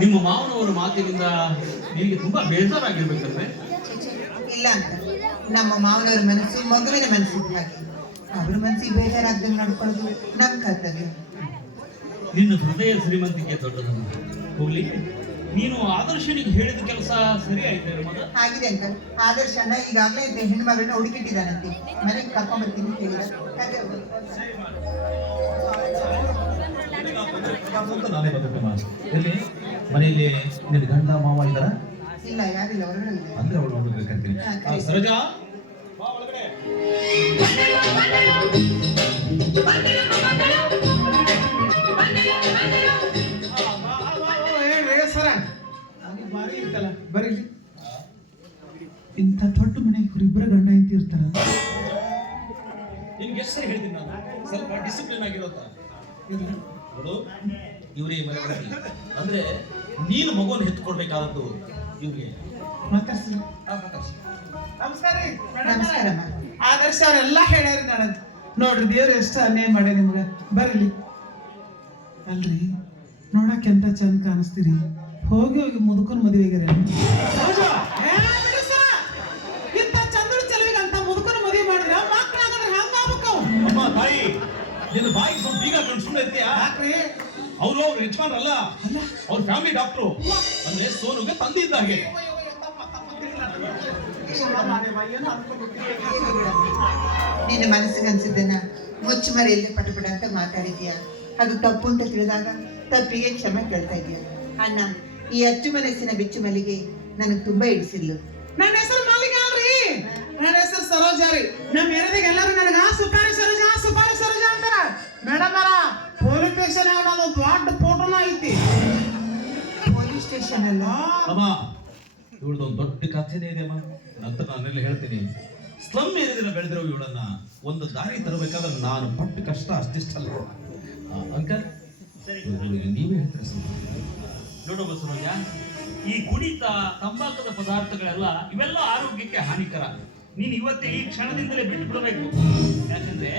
ನಿಮ್ಮ ಮಾವನವರ ಮಾತಿನಿಂದ ನಿಮಗೆ ತುಂಬಾ ಬೇಜಾರಾಗಿರ್ಬೇಕಂದ್ರೆ ಇಲ್ಲ ಅಂತ. ನಮ್ಮ ಮಾವನವ್ರ ಮನಸ್ಸು ಮಗುವಿನ ಮನಸ್ಸು ಹಾಗೆ. ಅವ್ರ ಮನಸ್ಸಿಗೆ ಬೇಜಾರಾಗ್ದಂಗೆ ನಡ್ಕೊಳ್ಳೋದು ನಮ್ಮ ಕರ್ತವ್ಯ. ನಿನ್ನ ಹೃದಯ ಶ್ರೀಮಂತಿಕೆ ಹೋಗ್ಲಿ. ನೀನು ಆದರ್ಶನಿಗೆ ಹೇಳಿದ ಕೆಲಸ ಸರಿ ಆಯ್ತು ಮಗ ಆಗಿದೆ ಅಂತ. ಆದರ್ಶ ಅಣ್ಣ ಈಗಾಗಲೇ ಹೆಣ್ಣು ಮಗಳನ್ನ ಹುಡುಕಿಟ್ಟಿದ್ದಾನಂತೆ. ಮನೆಗೆ ಕರ್ಕೊಂಡ್ಬರ್ತೀನಿ ಅಂತ ಹೇಳಿದ ನಾನೇ ಮನೆಯಲ್ಲಿ ನಿನ್ನ ಗಂಡ ಮಾವ ಇದ್ದಾರ ಇಲ್ಲ ಯಾರಿಲ್ಲ ಹೊರಗಡೆ. ಅಂದ್ರೆ ಅವಳು ಹೋಗ್ಬೇಕಂತೀನಿ. ಸರೋಜಾ ಹೇಳ್ರಿ ಸರ ಅದು ಇರ್ತಲ್ಲ ಬರ್ರಿ ಇಲ್ಲಿ. ಇಂಥ ದೊಡ್ಡ ಮನೆಗೆ ಇಬ್ಬರ ಗಂಡ ಐತಿ ಇರ್ತಾರ ನಿನ್ಗೆ ಎಷ್ಟು ಸರಿ ಹೇಳ್ತೀನಿ ನಾನು ಸ್ವಲ್ಪ ಡಿಸಿಪ್ಲಿನ್ ಆಗಿರೋದು. ನೋಡು ಇವ್ರೇ ಮನೆ. ಅಂದ್ರೆ ನೀನು ಮಗುವನ್ನು ಇವ್ರಿಗೆ. ರೀ. ಮೇಡಮ್ ನಮಸ್ಕಾರಮ್ಮ ಆದರ್ಶ ಅವರೆಲ್ಲ ಹೇಳ್ಯಾರಿ ನನಗೆ ನೋಡ್ರಿ ದೇವ್ರು ಎಷ್ಟು ಅನ್ಯಾಯ ಮಾಡಿ ನಿಮ್ಗೆ. ಬರಲಿ ಅಲ್ರಿ ನೋಡಕ್ ಎಂತ ಚಂದ ಕಾಣಿಸ್ತೀರಿ. ಹೋಗಿ ಹೋಗಿ ಮುದುಕನ್ ಮದುವೆಗೆ ಇಂಥ ಚಂದಳು ಚೆಲುವಿಗೆ ಅಂತ ಮುದುಕನ ಮದುವೆ ಮಾಡಿದ್ರ ಮಕ್ಕಳಾಗಂದ್ರೆ ಹಂಗ ಆಗ್ಬೇಕು. ಅಮ್ಮ ತಾಯಿ ನಿನ್ನ ಬಾಯಿಗೆ ಸ್ವಲ್ಪ ಬೀಗ ಹಾಕೊಂಡು ಸುಮ್ಮನೆ ಯಾಕ್ರಿ? ಅವರು ಅವ್ರ ಯಜಮಾನ್ ಅಲ್ಲ. ಅವ್ರ ಫ್ಯಾಮಿಲಿ ಡಾಕ್ಟ್ರು ಅಂದ್ರೆ ಸೋನುಗೆ ತಂದಿದ್ದ ಹಾಗೆ ನಿನ್ನ ಮನಸ್ಸಿಗೆ ಅನ್ಸಿದ್ದೇನ ಮುಚ್ಚು ಎಲ್ಲ ಪಟಪಡ ಅಂತ ಮಾತಾಡಿದ್ಯಾ ಅದು ತಪ್ಪು ಅಂತ ತಿಳಿದಾಗ ತಪ್ಪಿಗೆ ಕ್ಷಮೆ ಕೇಳ್ತಾ ಇದೀಯ ಅಣ್ಣ ಈ ಅಚ್ಚು ಮನಸ್ಸಿನ ಬಿಚ್ಚು ಮಲ್ಲಿಗೆ ನನಗೆ ತುಂಬಾ ಇಡಿಸಿದ್ಲು ನನ್ನ ಹೆಸರು ಮಲ್ಲಿಗೆ ಅಲ್ರಿ. ನನ್ನ ಹೆಸರು ಸರೋಜಾರಿ. ನಮ್ಮ ಏರಿಯಾದಾಗ ಎಲ್ಲರೂ ನನಗ ಆ ಸರೋಜಾ ಅಮ್ಮ ಒಂದು ದೊಡ್ಡ ಕಥೆನೇ ಇದೆ ಅಮ್ಮ ನಂತರ ನಾನೆಲ್ಲ ಹೇಳ್ತೀನಿ. ಸ್ಲಮ್ ಏನಿದ್ರೆ ಬೆಳೆದಿರೋ ಇವಳನ್ನ ಒಂದು ದಾರಿ ತರಬೇಕಾದ್ರೆ ನಾನು ಪಟ್ಟ ಕಷ್ಟ ಅಷ್ಟಿಷ್ಟಲ್ಲ ಅಂಕಲ್ ನೀವೇ ಹೇಳ್ತೀರಾ ಸ್ವಲ್ಪ ನೋಡು ಬಸವರಾಜ ಈ ಕುಡಿತ ತಂಬಾಕದ ಪದಾರ್ಥಗಳೆಲ್ಲ ಇವೆಲ್ಲ ಆರೋಗ್ಯಕ್ಕೆ ಹಾನಿಕರ. ನೀನು ಇವತ್ತೇ ಈ ಕ್ಷಣದಿಂದಲೇ ಬಿಟ್ಟು ಬಿಡಬೇಕು ಯಾಕಂದ್ರೆ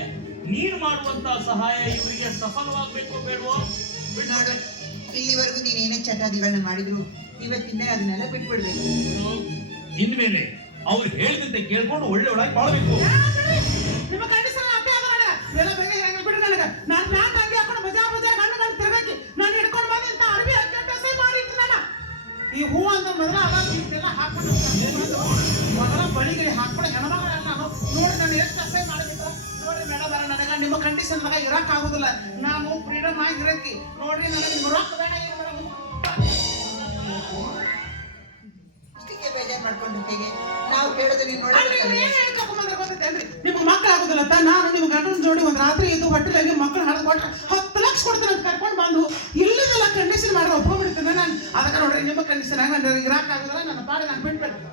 ನೀನು ಮಾಡುವಂತ ಸಹಾಯ ಇವರಿಗೆ ಸಫಲವಾಗಬೇಕು ಬೇಡವೋ? ಬಿಟ್ಟು ನೋಡು ಇಲ್ಲಿವರೆಗೂ ನೀನ್ ಏನೇ ಚಟಾದಿಗಳನ್ನ ಮಾಡಿದ್ರು ಇವತ್ತಿಂದ ಅದನ್ನೆಲ್ಲ ಬಿಟ್ಬಿಡ್ಬೇಕು. ಇನ್ಮೇಲೆ ಅವ್ರು ಹೇಳಿದಂತೆ ಕೇಳ್ಕೊಂಡು ಒಳ್ಳೆ ಒಳಗೆ ಬಾಳ್ಬೇಕು. ನಿಮ್ಮ ಕಂಡೀಷನ್ ಅಷ್ಟೇ ಅದ ನಿಮ್ಮ ಕಂಡೀಷನ್ ಮಗ ಇರಕ್ ಆಗುದಿಲ್ಲ. ನಾನು ಫ್ರೀಡಮ್ ಆಗಿ ಇರಕ್ಕೆ ನೋಡ್ರಿ ನನಗೆ ನಿಮ್ಮ ರೊಕ್ಕ ಬೇಡ ಇಷ್ಟಕ್ಕೆ ಬೇಜಾರ್ ಮಾಡ್ಕೊಂಡು ಹೇಗೆ ನಾವು ಹೇಳೋದು ನೀನ್ ಗೊತ್ತೈತೇನ್ರಿ? ನಿಮ್ಗ್ ಮಕ್ಳು ಆಗುದಿಲ್ಲ ಅಂತ ನಾನು ನಿಮ್ಮ ಗಂಡನ ಜೋಡಿ ಒಂದು ರಾತ್ರಿ ಇದು ಹೊಟ್ಟೆಲಾಗಿ ಮಕ್ಕಳು ಹಡ್ದು ಕೊಟ್ರೆ ಹತ್ತು ಲಕ್ಷ ಕೊಡ್ತೀನಿ ಅಂತ ಕರ್ಕೊಂಡು ಬಂದು ಇಲ್ಲದೆಲ್ಲ ಕಂಡೀಷನ್ ಮಾಡಿ ಒಪ್ಕೊಂಡ್ಬಿಡ್ತೀನಿ ನಾನು. ಅದಕ್ಕೆ ನೋಡ್ರಿ ನಿಮ್ಮ ಕಂಡೀಷನ್ ಆಗಿ ನನ್ನ ಇರಾಕ್ ಆಗುದಿಲ್ಲ ನನ್ನ ಪಾಡಿ ನಾನು ಬಿಟ್ಬಿಡ್ತೀನಿ.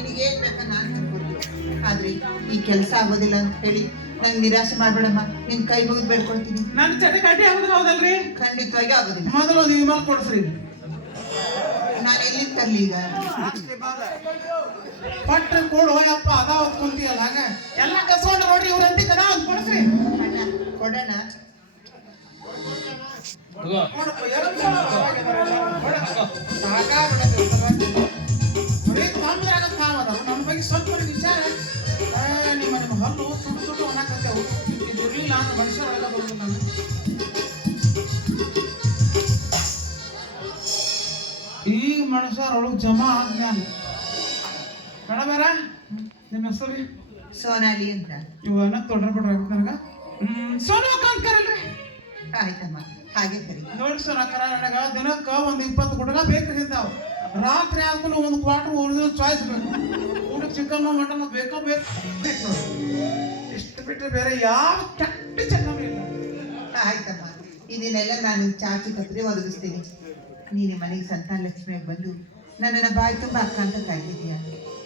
ನಿನಗೇನ್ ಬೇಕಾ ನಾನು ಹೇಳ್ಕೊಡ್ತೀನಿ. ಆದ್ರೆ ಈ ಕೆಲಸ ಆಗೋದಿಲ್ಲ ಅಂತ ಹೇಳಿ ನಂಗೆ ನಿರಾಶೆ ಮಾಡ್ಬೇಡಮ್ಮ. ನಿನ್ ಕೈ ಮುಗಿದು ಬೇಡ್ಕೊಡ್ತೀನಿ ನಾನು ಚಟ ಕಟ್ಟಿ ಆಗೋದಿಲ್ಲ ಹೌದಲ್ರಿ? ಖಂಡಿತವಾಗಿ ಆಗೋದಿಲ್ಲ. ಮೊದಲು ನೀವು ವಿಮಾನ ಕೊಡಿಸ್ರಿ. ನಾನು ಎಲ್ಲಿಂದ ತರ್ಲಿ ಈಗ? ಪಟ್ಟ ಕೊಡು ಹೋಯಪ್ಪ ಅದ ಕೊಡ್ತೀಯಲ್ಲ ಹಂಗ ಎಲ್ಲ ಕಸ್ಕೊಂಡು ನೋಡ್ರಿ ಇವ್ರ ಅಂತಿ ಕದ ಒಂದು ಕೊಡಿಸ್ರಿ. ಅಣ್ಣ ಕೊಡೋಣ. ತಗೋ. ಸುಟ್ಟು ಸುಟ್ಟು ಒಣಕತ್ತೇವು ಇದು ಇರ್ಲಿಲ್ಲ ಅಂತ ಮನುಷ್ಯ ಒಳಗ ಬರೋದು ನಾನು ಈಗ ಮನುಷ್ಯರೊಳಗೆ ಜಮಾ ಆದ್ಮ್ಯಾಲ ಮೇಡಮರ ನಿಮ್ಮ ಹೆಸರು ರೀ ಸೋನಾಲಿ ಅಂತ. ಇವನ್ನ ತೊಡ್ರ ಬಿಡ್ರಿ ನನಗ. ಸೋನು ಅಂತ ಕರಲ್ರಿ ಆಯ್ತಮ್ಮ. ಹಾಗೆ ಕರಿ ನೋಡಿ ಸರ್ ಅಕ್ಕರ ನನಗ ದಿನಕ್ಕ ಒಂದು ಇಪ್ಪತ್ತು ಗುಡಗ ಬೇಕು ತಿಂತಾವ ರಾತ್ರಿ ಆದ್ಮೇಲೆ ಒಂದು ಕ್ವಾರ್ಟರ್ ಉಳಿದ ಚಾಯ್ಸ್ ಬೇಕು. ಚಿಕನ್ ಮಟನ್ ಬೇಕೋ ಬೇಕು. ಬೇಕು. ಇಷ್ಟು ಬಿಟ್ಟರೆ ಬೇರೆ ಯಾವ ಕೆಟ್ಟ ಚಟನೂ ಇಲ್ಲ. ಆಯ್ತಮ್ಮ. ಇದನ್ನೆಲ್ಲ ನಾನು ಚಾಚಿ ತಪ್ಪದೆ ಒದಗಿಸ್ತೀನಿ. ನೀನೆ ಮನೆಗೆ ಸಂತಾನ ಲಕ್ಷ್ಮಿಯಾಗಿ ಬಂದು ನನ್ನನ್ನು ಬಾಯಿ ತುಂಬ ಅಕ್ಕ ಅಂತ ಕಾಯ್ತಿದ್ದೀಯ.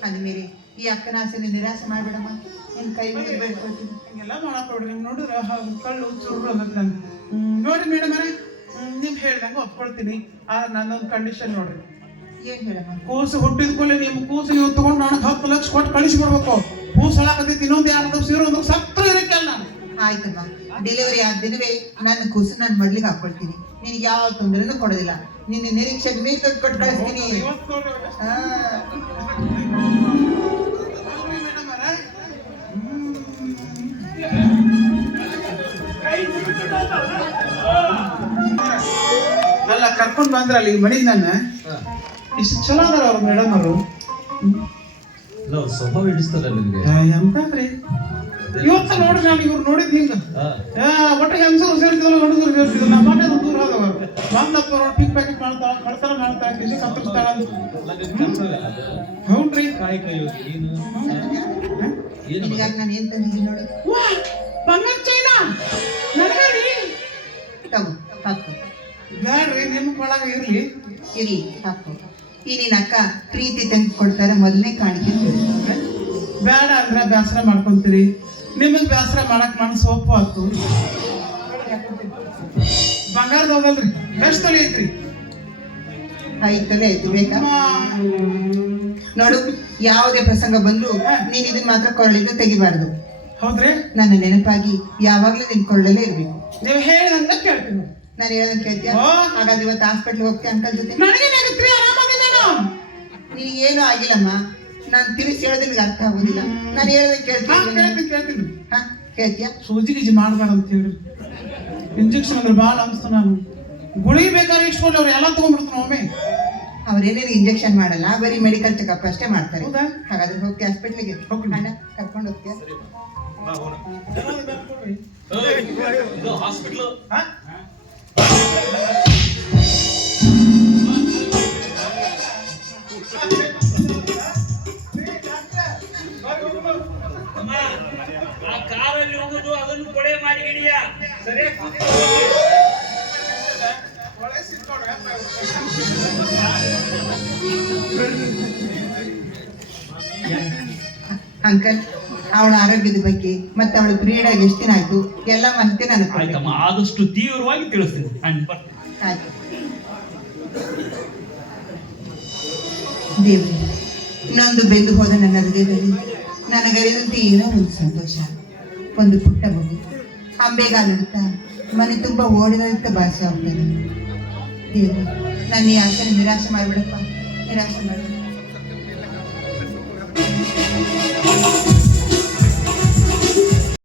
ಅಂದಮೇಲೆ ಈ ಅಕ್ಕನ ಆಸೆನ ನಿರಾಸೆ ಮಾಡ್ಬೇಡಮ್ಮ. ನಿನ್ನ ಕೈ ಮುಗಿದು ಬೇಡ್ಕೊಳ್ತೀನಿ ಹಿಂಗೆಲ್ಲ ಮಾಡಕ್ ನಿಮ್ಗೆ ನಿಮ್ ನೋಡಿದ್ರೆ ಕಳ್ಳು ಚುರುಡು ಅನ್ನೋದು ನಂಗೆ. ನೋಡಿ ಮೇಡಮ್ ನಿಮ್ ಹೇಳ್ದಂಗೆ ಒಪ್ಕೊಳ್ತೀನಿ. ಆ ನನ್ನೊಂದು ಕಂಡೀಷನ್ ನೋಡ್ರಿ. ಕೂಸು ಹುಟ್ಟಿದ ಕೂಡಲೇ ನಿಮ್ಮ ಕೂಸು ನೀವು ತಗೊಂಡು ನನಗೆ ಹತ್ತು ಲಕ್ಷ ಕೊಟ್ಟು ಕಳಿಸಿ ಬಿಡ್ಬೇಕು ಕೂಸು ಹಾಕತೈತಿ ಇನ್ನೊಂದು ಎರಡು ಸೀರೆ ಒಂದು ಸತ್ರ ಇರಕ್ಕೆ ನಾನು ಆಯ್ತಮ್ಮ ಡೆಲಿವರಿ ಆದ ದಿನವೇ ನನ್ನ ಕೂಸು ನಾನು ಮಡ್ಲಿಗೆ ಹಾಕೊಳ್ತೀನಿ ನಿನಗೆ ಯಾವ ತೊಂದರೆನೂ ಕೊಡೋದಿಲ್ಲ ನಿನ್ನ ನಿರೀಕ್ಷೆಗೆ ಕಟ್ ಕೊಟ್ಟು ಕಳಿಸ್ತೀನಿ? ಅಲ್ಲ ಕರ್ಕೊಂಡು ಬಂದ್ರಲ್ಲ ಮನೆಗ್ ನನ್ನ ಇಷ್ಟು ಚಲೋ ಅದಾರ ಅವ್ರ ಮೇಡಮ್ ಅವರು. ಇಲ್ಲ ಅವ್ರ ಸ್ವಭಾವ ಹಿಡಿಸ್ತಾರೆ ನಿಮ್ಗೆ. ಎಂತಂದ್ರಿ ಇವತ್ತ ನೋಡ್ರಿ ನಾನು ಇವ್ರು ನೋಡಿದ್ ಹಿಂಗ. ಹಾ. ಆ, ಒಟ್ಟು ಹೆಂಗಸರು ಸೇರ್ತಿದ್ರು ಗಂಡಸರು ಸೇರ್ತಿದ್ರು ನಮ್ಮ ಮನೆ ದೂರ ಆದವ ಬಂದಪ್ಪ ಪಿಕ್ ಪ್ಯಾಕೆಟ್ ಮಾಡ್ತಾಳ ಕಳ್ತಾರ ಮಾಡ್ತಾಳ ಕೃಷಿ ಕತ್ತರಿಸ್ತಾಳ. ಹೌದ್ರಿ. ಕಾಯಿ ನೀನು ಏನು? ನಾನು ಏನ್ ತಂದಿದ್ದೀನಿ ನೋಡು. ವಾ ಬಂಗಾರ ಚೈನಾ ನನಗರಿ ತಗೋ ಹಾಕು. ಬ್ಯಾಡ್ರಿ ನಿಮ್ಮ ಒಳಗ ಇರ್ಲಿ. ಇರ್ಲಿ ಹಾಕು. ಈ ನಿನ್ನ ಅಕ್ಕ ಪ್ರೀತಿ ತಂದು ಕೊಡ್ತಾರೆ ಮೊದಲನೇ ಕಾಣಿಕೆ ಬೇಡ ಅಂದ್ರೆ ಬೇಸರ ಮಾಡ್ಕೊಂತೀರಿ. ನಿಮಗೆ ಬೇಸರ ಮಾಡಕ್ ಮನಸ್ಸು ಸೋಪು ಆಯ್ತು ಬಂಗಾರದ ಹೋಗಲ್ರಿ. ಎಷ್ಟು ತೊಲಿ ಐತ್ರಿ. ಐದು ತೊಲೆ ಆಯ್ತು ಬೇಕಾ? ನೋಡು ಯಾವುದೇ ಪ್ರಸಂಗ ಬಂದ್ರು ನೀನ್ ಇದನ್ನ ಮಾತ್ರ ಕೊರಳಿಂದ ತೆಗಿಬಾರ್ದು. ಹೌದ್ರಿ? ನನ್ನ ನೆನಪಾಗಿ ಯಾವಾಗ್ಲೂ ನಿನ್ ಕೊಳ್ಳಲೇ ಇರ್ಬೇಕು. ನೀವು ಹೇಳಿದಂಗ ಕೇಳ್ತೀನಿ. ನಾನು ಹೇಳೋದಕ್ಕೆ ಕೇಳ್ತೀಯ? ಹಾಗಾದ್ರೆ ಇವತ್ತು ಹಾಸ್ಪಿಟ್ಲ್ ಹೋಗ್ತೀನಿ ಅಂಕಲ್ ಜೊತೆ? ನನಗೇನಾಗತ್ರಿ ಆರಾಮಾಗಿ ಏನು ಆಗಿಲ್ಲಮ್ಮ. ನಾನು ತಿಳಿಸಿ ಹೇಳೋದು ನಿನಗೆ ಅರ್ಥ ಆಗೋದಿಲ್ಲ. ನಾನು ಹೇಳೋದಕ್ಕೆ ಹಾ ಕೇಳ್ತೀನಿ ಕೇಳ್ತೀನಿ. ಕೇಳ್ತೀನಿ ಹಾ ಕೇಳ್ತೀಯ? ಸೂಜಿ ಗಿಜಿ ಮಾಡ್ಬೇಡ ಅಂತ ಹೇಳಿ. ಇಂಜೆಕ್ಷನ್ ಅಂದ್ರೆ ಭಾಳ ಅನ್ಸ್ತು ನಾನು. ಗುಳಿಗೆ ಬೇಕಾದ್ರೆ ಇಟ್ಕೊಂಡು ಅವ್ರು ಎಲ್ಲ ತಗೊಂಡ್ಬಿಡ್ತಾನೆ ಒಮ್ಮೆ. ಅವ್ರೇನೇನು ಇಂಜೆಕ್ಷನ್ ಮಾಡಲ್ಲ ಬರೀ ಮೆಡಿಕಲ್ ಚೆಕಪ್ ಅಷ್ಟೇ ಮಾಡ್ತಾರೆ. ಹೌದಾ? ಹಾಗಾದ್ರೆ ಹೋಗ್ತೀಯ ಹಾಸ್ಪಿಟ್ಲಿಗೆ ಹೋಗಿ ಅಣ್ಣ ಕರ್ಕೊಂಡು ಹೋಗ್ತೀಯ? ಹಾಸ್ಪಿಟ್ಲು ಸರಿಯಾಗಿ ಅಂಕಲ್ ಅವಳ ಆರೋಗ್ಯದ ಬಗ್ಗೆ ಮತ್ತೆ ಅವಳ ಕ್ರೀಡೆ ಆಗಿ ಎಷ್ಟು ದಿನ ಆಯ್ತು ಎಲ್ಲ ಮಾಹಿತಿ ನನಗೆ. ಆಯ್ತಮ್ಮ ಆದಷ್ಟು ತೀವ್ರವಾಗಿ ತಿಳಿಸ್ತೀನಿ. ನಾನು ಬರ್ತೀನಿ. ಆಯ್ತು ದೇವ್ರಿ ನೊಂದು ಬೆಂದು ಹೋದ ನನ್ನ ಹೃದಯದಲ್ಲಿ ನನಗರಿದಂತೆ ಏನೋ ಒಂದು ಸಂತೋಷ ಒಂದು ಪುಟ್ಟ ಮಗು. ಅಂಬೆಗಾಲಿಡುತ್ತಾ ಮನೆ ತುಂಬ ಓಡಿದಂತ ಭಾಷೆ ಆಗ್ತದೆ. ನಾನು ಈ ಆಸೆ ನಿರಾಶೆ ಮಾಡಿಬಿಡಪ್ಪ. ನಿರಾಶೆ ಮಾಡಿ